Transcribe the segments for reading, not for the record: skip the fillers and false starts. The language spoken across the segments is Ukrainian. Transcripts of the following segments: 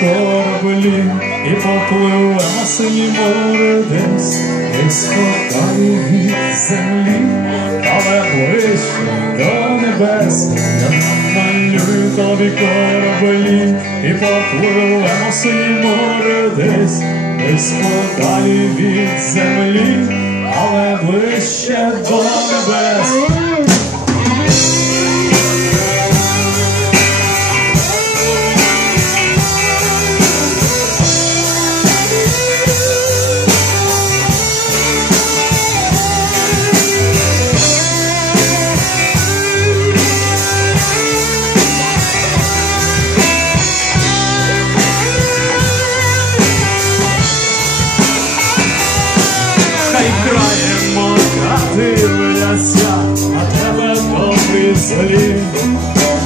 кораблі і попливемо синє море десь, десь подалі від землі, але ближче до небес. Я намалюю тобі кораблі і попливемо синє море десь, десь подалі від землі, але ближче до небес. А тебе добрий слів,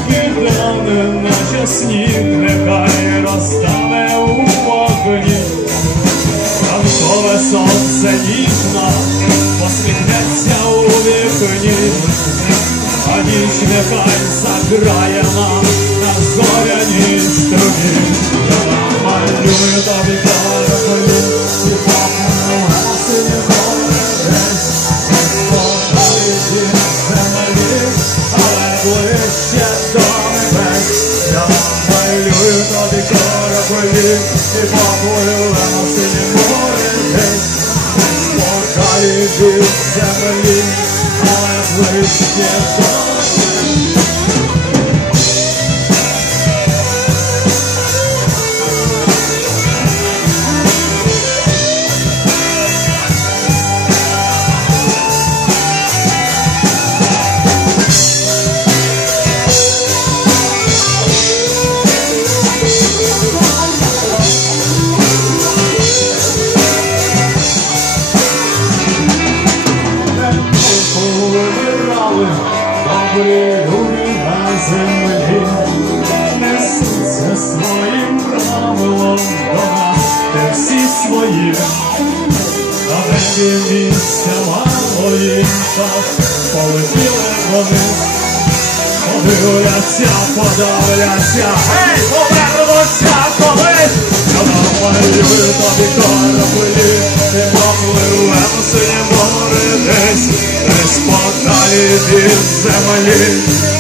віддане, наче сніг, нехай розтане у вогні. Ранкове сонце ніжно посміхнеться у вікні, а ніч нехай заграє нам на зоряній струні. Я намалюю тобі кораблі і попливемо синє море десь, але ближче до небес. Я намалюю тобі кораблі і попливемо синє море десь, десь подалі від землі, але ближче до небес. Добрі люди на землі несуться своїм правилом до нас, де всі свої, на небі місця мало їм, так полетіли вони, подивляться, подавляться, гей, повернуться колись. Я намалюю тобі кораблі і попливемо синє море десь, десь подалі від землі,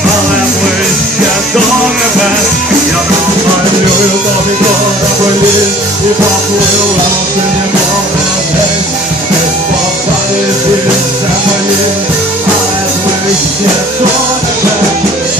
але ближче до небес. Я намалюю тобі кораблі і попливемо синє море десь, десь подалі від землі, але ближче до небес.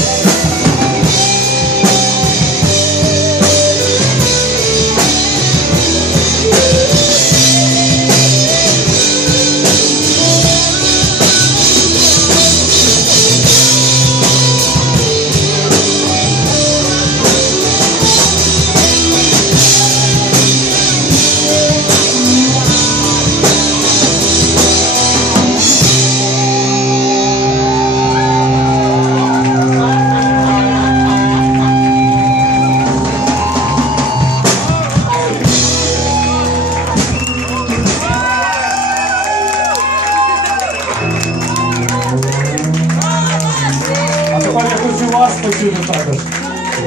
Вас почули також.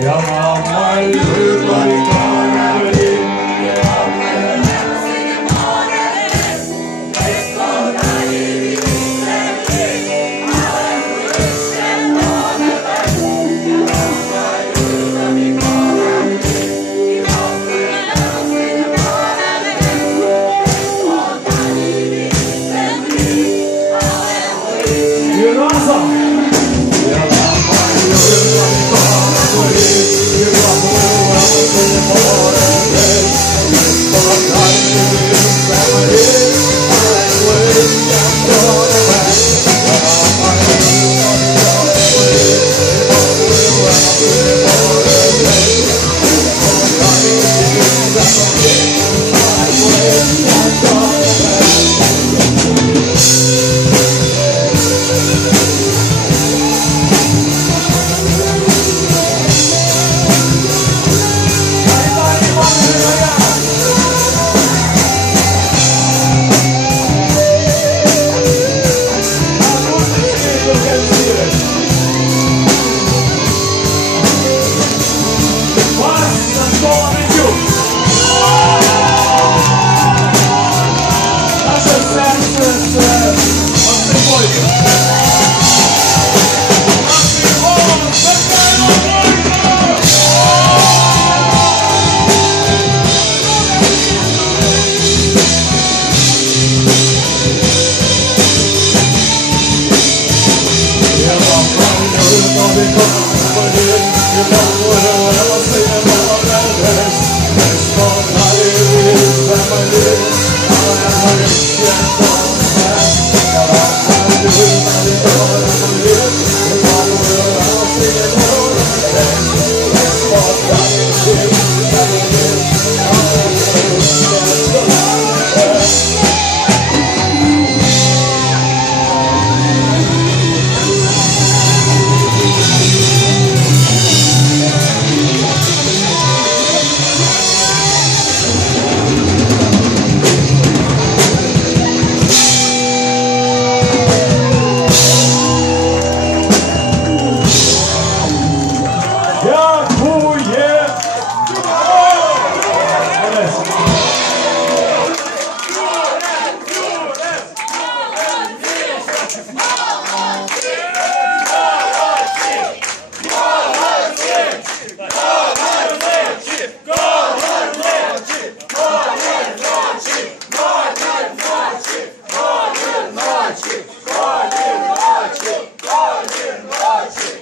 Я намалюю тобі кораблі, я попливемо синє море десь, десь подалі від землі, але ближче до небес. Я намалюю тобі кораблі і попливемо синє море десь, десь подалі від землі, але ближче. І разом! We're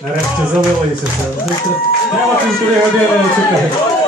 Нарешті залилося все. Треба 3 години чекати.